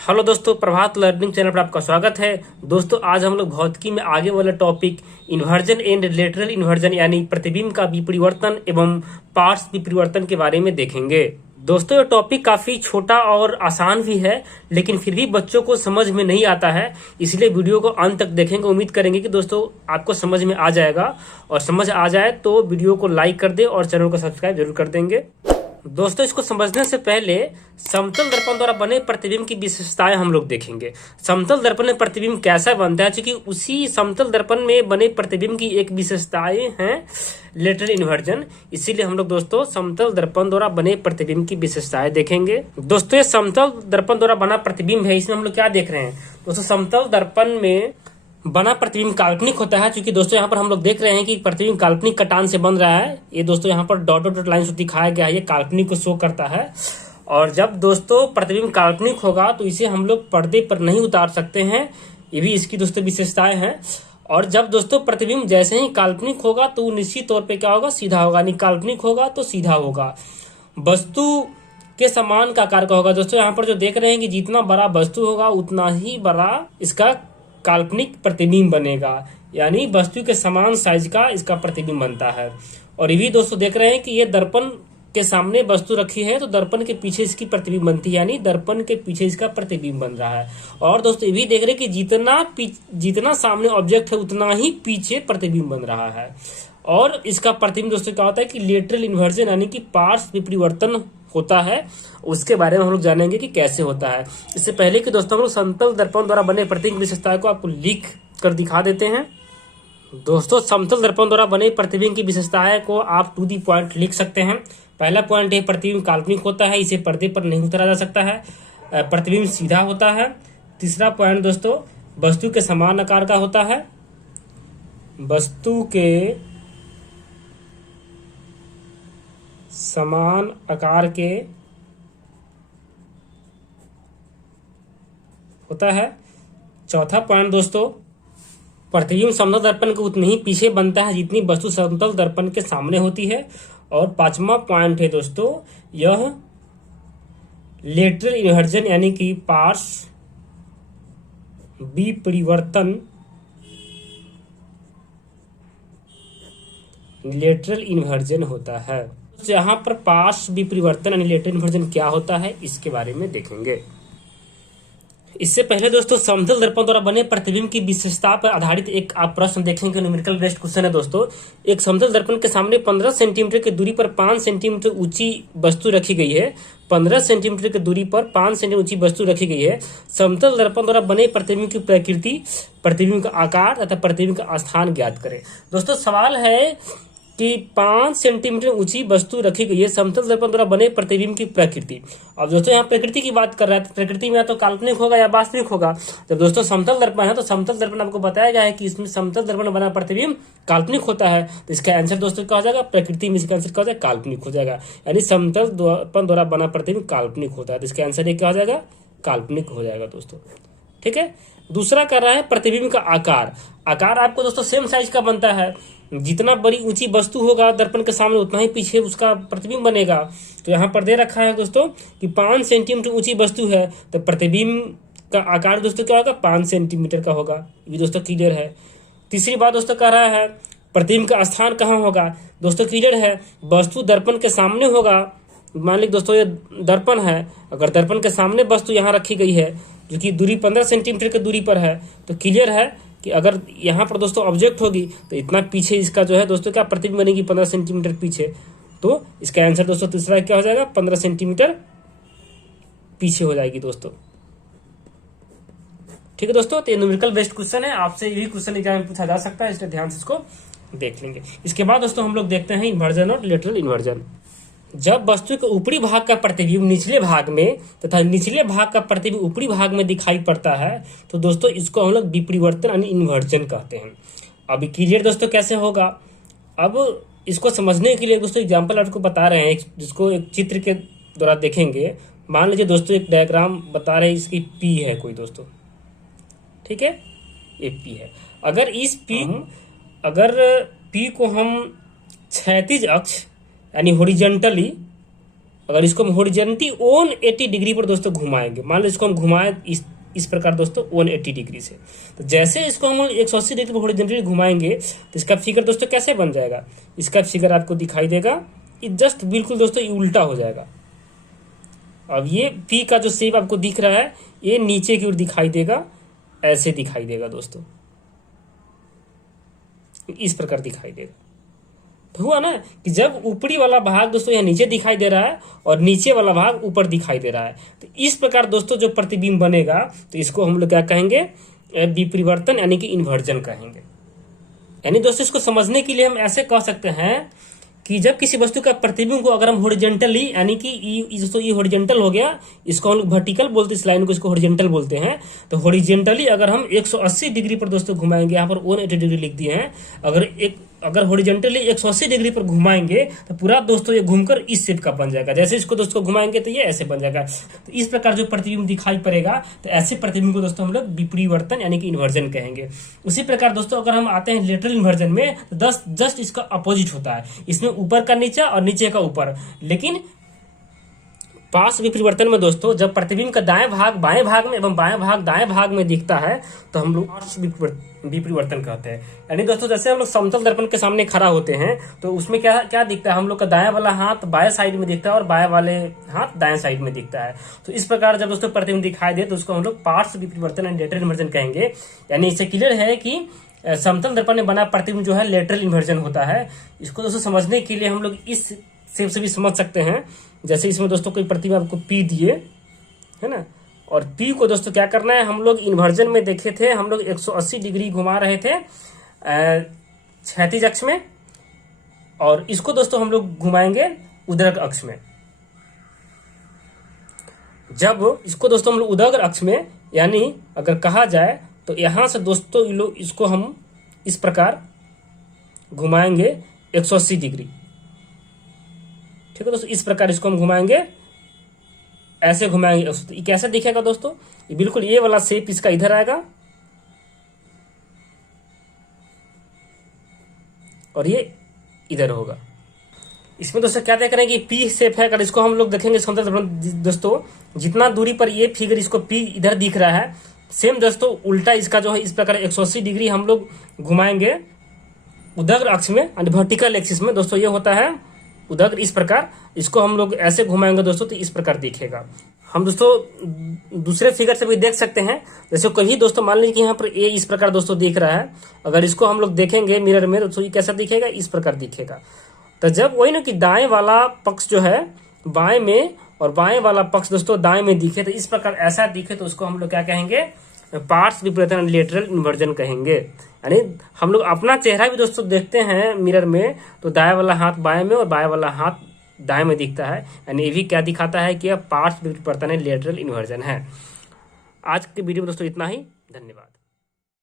Hello दोस्तों, प्रभात learning channel पर आपका स्वागत है। दोस्तों, आज हम लोग भौतिकी में आगे वाला topic inversion and lateral inversion यानी प्रतिबिंब का विपरिवर्तन एवं पार्श्व विपरिवर्तन के बारे में देखेंगे। दोस्तों, ये टॉपिक काफी छोटा और आसान भी है, लेकिन फिर भी बच्चों को समझ में नहीं आता है, इसलिए वीडियो को अंत तक देखेंगे। उम्मीद करेंगे कि दोस्तों आपको समझ में आ जाएगा, और समझ आ जाए तो वीडियो को लाइक कर दे और चैनल को सब्सक्राइब जरूर कर देंगे। दोस्तों, इसको समझने से पहले समतल दर्पण द्वारा बने प्रतिबिंब की विशेषताएं हम लोग देखेंगे। समतल दर्पण में प्रतिबिंब कैसा बनता है, क्योंकि उसी समतल दर्पण में बने प्रतिबिंब की एक विशेषताएं हैं लेटरल इन्वर्जन। इसीलिए हम लोग दोस्तों समतल दर्पण द्वारा बने प्रतिबिंब की विशेषताएं देखेंगे। दोस्तों, ये समतल दर्पण द्वारा बना प्रतिबिंब है, इसमें हम लोग क्या देख रहे हैं दोस्तों? समतल दर्पण में बना प्रतिबिंब काल्पनिक होता है, क्योंकि दोस्तों यहाँ पर हम लोग देख रहे हैं कि प्रतिबिंब काल्पनिक कटान से बन रहा है। ये दोस्तों यहाँ पर डॉट डॉट लाइन से दिखाया गया है, ये काल्पनिक को शो करता है। और जब दोस्तों प्रतिबिंब काल्पनिक होगा तो इसे हम लोग पर्दे पर नहीं उतार सकते हैं, ये भी इसकी दोस्तों विशेषताएं हैं। और जब दोस्तों प्रतिबिंब जैसे ही काल्पनिक होगा तो निश्चित तौर पर क्या होगा? सीधा होगा। यानी काल्पनिक होगा तो सीधा होगा, वस्तु के समान का आकार का होगा। दोस्तों यहाँ पर जो देख रहे हैं कि जितना बड़ा वस्तु होगा उतना ही बड़ा इसका काल्पनिक प्रतिबिंब बनेगा, यानी वस्तु के समान साइज का इसका प्रतिबिंब बनता है। और ये भी दोस्तों देख रहे हैं कि ये दर्पण के सामने वस्तु रखी है तो दर्पण के पीछे इसकी प्रतिबिंब बनती है, यानी दर्पण के पीछे इसका प्रतिबिंब बन रहा है। और दोस्तों ये भी देख रहे हैं कि जितना सामने ऑब्जेक्ट है उतना ही पीछे प्रतिबिंब बन रहा है। और इसका प्रतिबिंब दोस्तों क्या होता है कि लेटरल इन्वर्जन यानी कि पार्श्व विपरिवर्तन होता है। उसके बारे में हम लोग जानेंगे कि कैसे होता है। इससे पहले कि दोस्तों हम लोग समतल दर्पण द्वारा बने प्रतिबिंब की विशेषताओं को आपको लिख कर दिखा देते हैं। दोस्तों, समतल दर्पण द्वारा बने प्रतिबिंब की विशेषताएं को आप टू दी पॉइंट लिख सकते हैं। पहला पॉइंट है प्रतिबिंब काल्पनिक होता है, इसे पर्दे पर नहीं उतारा जा सकता है। प्रतिबिंब सीधा होता है। तीसरा पॉइंट दोस्तों, वस्तु के समान आकार का होता है। वस्तु के समान आकार के होता है। चौथा पॉइंट दोस्तों, प्रतिबिंब समतल दर्पण के उतने ही पीछे बनता है जितनी वस्तु समतल दर्पण के सामने होती है। और पांचवा पॉइंट है दोस्तों, यह लेटरल इन्वर्जन यानी कि पार्श्व विपरिवर्तन लेटरल इन्वर्जन होता है। यहाँ पर पार्श्व विपरिवर्तन यानी लेटरल इन्वर्जन क्या होता है इसके बारे में देखेंगे। इससे पहले दोस्तों समतल दर्पण द्वारा बने प्रतिबिंब की विशेषता पर आधारित एक आप प्रश्न देखेंगे। न्यूमेरिकल बेस्ड क्वेश्चन है दोस्तों। एक समतल दर्पण के सामने 15 सेंटीमीटर की दूरी पर 5 सेंटीमीटर ऊंची वस्तु रखी गई है। 15 सेंटीमीटर की दूरी पर 5 सेंटीमीटर ऊंची वस्तु रखी गई है। समतल दर्पण द्वारा बने प्रतिबिंब की प्रकृति, प्रतिबिंब का आकार तथा प्रतिबिंब का स्थान ज्ञात करें। दोस्तों सवाल है कि 5 सेंटीमीटर ऊंची वस्तु रखी गई है, समतल दर्पण द्वारा बने प्रतिबिंब की प्रकृति। अब दोस्तों यहाँ प्रकृति की बात कर रहा है तो प्रकृति में या तो काल्पनिक होगा या वास्तविक होगा। जब दोस्तों समतल दर्पण है तो समतल दर्पण आपको बताया गया है कि इसमें समतल दर्पण में बना प्रतिबिंब काल्पनिक होता है, तो इसका आंसर दोस्तों क्या हो जाएगा? प्रकृति में इसका आंसर क्या हो जाएगा? काल्पनिक हो जाएगा। यानी समतल दर्पण द्वारा बना प्रतिबिंब काल्पनिक होता है, तो इसका आंसर क्या हो जाएगा? काल्पनिक हो जाएगा दोस्तों। ठीक है। दूसरा कर रहा है प्रतिबिंब का आकार। आकार आपको दोस्तों सेम साइज का बनता है। जितना बड़ी ऊंची वस्तु होगा दर्पण के सामने उतना ही पीछे उसका प्रतिबिंब बनेगा। तो यहाँ पर दे रखा है दोस्तों कि 5 सेंटीमीटर ऊंची वस्तु है तो प्रतिबिंब का आकार दोस्तों क्या होगा? 5 सेंटीमीटर का होगा। ये दोस्तों क्लियर है। तीसरी बात दोस्तों कह रहा है प्रतिबिंब का स्थान कहाँ होगा? दोस्तों क्लियर है, वस्तु दर्पण के सामने होगा। मान लीजिए दोस्तों ये दर्पण है, अगर दर्पण के सामने वस्तु यहाँ रखी गई है जो कि दूरी 15 सेंटीमीटर की दूरी पर है, तो क्लियर है कि अगर यहाँ पर दोस्तों ऑब्जेक्ट होगी तो इतना पीछे इसका जो है दोस्तों क्या प्रतिबिंब बनेगी? 15 सेंटीमीटर पीछे। तो इसका आंसर दोस्तों तीसरा क्या हो जाएगा? 15 सेंटीमीटर पीछे हो जाएगी दोस्तों। ठीक है दोस्तों, तो ये न्यूमेरिकल बेस्ड क्वेश्चन है, आपसे यही क्वेश्चन एग्जाम में पूछा जा सकता है, इसलिए ध्यान से इसको देख लेंगे। इसके बाद दोस्तों हम लोग देखते हैं इन्वर्जन और लेटरल इन्वर्जन। जब वस्तु के ऊपरी भाग का प्रतिबिंब निचले भाग में तथा निचले भाग का प्रतिबिंब ऊपरी भाग में दिखाई पड़ता है तो दोस्तों इसको हम लोग विपरिवर्तन यानी इन्वर्जन कहते हैं। अभी क्लियर दोस्तों कैसे होगा? अब इसको समझने के लिए दोस्तों एग्जाम्पल आपको बता रहे हैं, जिसको एक चित्र के द्वारा देखेंगे। मान लीजिए दोस्तों एक डायग्राम बता रहे हैं, इसकी पी है कोई दोस्तों, ठीक है, ये पी है। अगर पी को हम क्षैतिज अक्ष यानी हॉरिजॉन्टली अगर इसको हम हॉरिजॉन्टली 180 डिग्री पर दोस्तों घुमाएंगे, मान लो इसको हम घुमाएं इस प्रकार दोस्तों 180 डिग्री से, तो जैसे इसको हम 180 डिग्री पर हॉरिजॉन्टली घुमाएंगे तो इसका फिगर दोस्तों कैसे बन जाएगा, इसका फिगर आपको दिखाई देगा, ये जस्ट बिल्कुल दोस्तों ये उल्टा हो जाएगा। अब ये पी का जो शेप आपको दिख रहा है ये नीचे की ओर दिखाई देगा, ऐसे दिखाई देगा दोस्तों, इस प्रकार दिखाई देगा। तो हुआ ना कि जब ऊपरी वाला भाग दोस्तों यहाँ नीचे दिखाई दे रहा है और नीचे वाला भाग ऊपर दिखाई दे रहा है, तो इस प्रकार दोस्तों जो प्रतिबिंब बनेगा तो इसको हम लोग क्या कहेंगे, विपरिवर्तन यानी कि इन्वर्जन कहेंगे। यानी दोस्तों इसको समझने के लिए हम ऐसे कह सकते हैं कि जब किसी वस्तु का प्रतिबिंब को अगर हम हॉरिजॉन्टली, यानी कि ये हॉरिजॉन्टल हो गया, इसको हम लोग वर्टिकल बोलते हैं, इस लाइन को इसको हॉरिजॉन्टल बोलते हैं, तो हॉरिजॉन्टली अगर हम 180 डिग्री पर दोस्तों घुमाएंगे, यहाँ पर 180 डिग्री लिख दिए हैं, अगर हॉरिजॉन्टली 180 डिग्री पर घुमाएंगे तो पूरा दोस्तों ये घूमकर इस शेप का बन जाएगा। जैसे इसको दोस्तों घुमाएंगे तो ये ऐसे बन जाएगा। तो इस प्रकार जो प्रतिबिंब दिखाई पड़ेगा तो ऐसे प्रतिबिंब को दोस्तों हम लोग विपरिवर्तन यानी कि इन्वर्जन कहेंगे। उसी प्रकार दोस्तों अगर हम आते हैं लेटरल इन्वर्जन में तो जस्ट इसका अपोजिट होता है, इसमें ऊपर का नीचा और नीचे का ऊपर। लेकिन पार्श्व विपरिवर्तन में दोस्तों जब प्रतिबिंब का दाएं भाग बाएं भाग में एवं बाएं भाग दाएं भाग में दिखता है तो हम लोग पार्श्व विपरिवर्तन कहते हैं। यानी दोस्तों जैसे हम लोग समतल दर्पण के सामने खड़ा होते हैं तो उसमें क्या क्या दिखता है, हम लोग का दाएं वाला हाथ बाएं साइड में दिखता है और बाएं वाले हाथ दाएं साइड में दिखता है। तो इस प्रकार जब दोस्तों प्रतिबिंब दिखाई दे तो उसको हम लोग पार्श्व विपरिवर्तन एंड लेटरल इन्वर्जन कहेंगे। यानी इससे क्लियर है कि समतल दर्पण में बना प्रतिबिंब जो है लेटरल इन्वर्जन होता है। इसको दोस्तों समझने के लिए हम लोग इस शेप से भी समझ सकते हैं। जैसे इसमें दोस्तों कोई प्रतिबिंब आपको पी दिए है ना, और पी को दोस्तों क्या करना है, हम लोग इन्वर्जन में देखे थे, हम लोग 180 डिग्री घुमा रहे थे क्षैतिज अक्ष में, और इसको दोस्तों हम लोग घुमाएंगे उदर्ग अक्ष में। जब इसको दोस्तों हम लोग उदर्ग अक्ष में, यानी अगर कहा जाए तो यहां से दोस्तों इसको हम इस प्रकार घुमाएंगे 180 डिग्री। ठीक है दोस्तों, इस प्रकार इसको हम घुमाएंगे, ऐसे घुमाएंगे। तो ये कैसे दिखेगा दोस्तों, ये बिल्कुल ये वाला शेप इसका इधर आएगा और ये इधर होगा। इसमें दोस्तों क्या देख रहे हैं कि पी शेप है। अगर इसको हम लोग देखेंगे समतल दर्पण दोस्तों, जितना दूरी पर ये फिगर इसको पी इधर दिख रहा है, सेम दोस्तों उल्टा इसका जो है इस प्रकार 180 डिग्री हम लोग घुमाएंगे उदग्र अक्ष में, वर्टिकल एक्सिस में। दोस्तों ये होता है उदग्र, इस प्रकार इसको हम लोग ऐसे घुमाएंगे दोस्तों तो इस प्रकार दिखेगा। हम दोस्तों दूसरे फिगर से भी देख सकते हैं। जैसे कभी दोस्तों मान लीजिए कि यहाँ पर ए इस प्रकार दोस्तों दिख रहा है, अगर इसको हम लोग देखेंगे मिरर में तो ये कैसा दिखेगा, इस प्रकार दिखेगा। तो जब वही ना कि दाएं वाला पक्ष जो है बाएं में और बाएं वाला पक्ष दोस्तों दाएं में दिखे, तो इस प्रकार ऐसा दिखे तो उसको हम लोग क्या कहेंगे, पार्श्व विपरिवर्तन लेटरल इन्वर्जन कहेंगे। यानी हम लोग अपना चेहरा भी दोस्तों देखते हैं मिरर में तो दाएं वाला हाथ बाएं में और बाएं वाला हाथ दाएं में दिखता है। यानी ये भी क्या दिखाता है कि यह पार्श्व विपरिवर्तन लेटरल इन्वर्जन है। आज के वीडियो में दोस्तों इतना ही, धन्यवाद।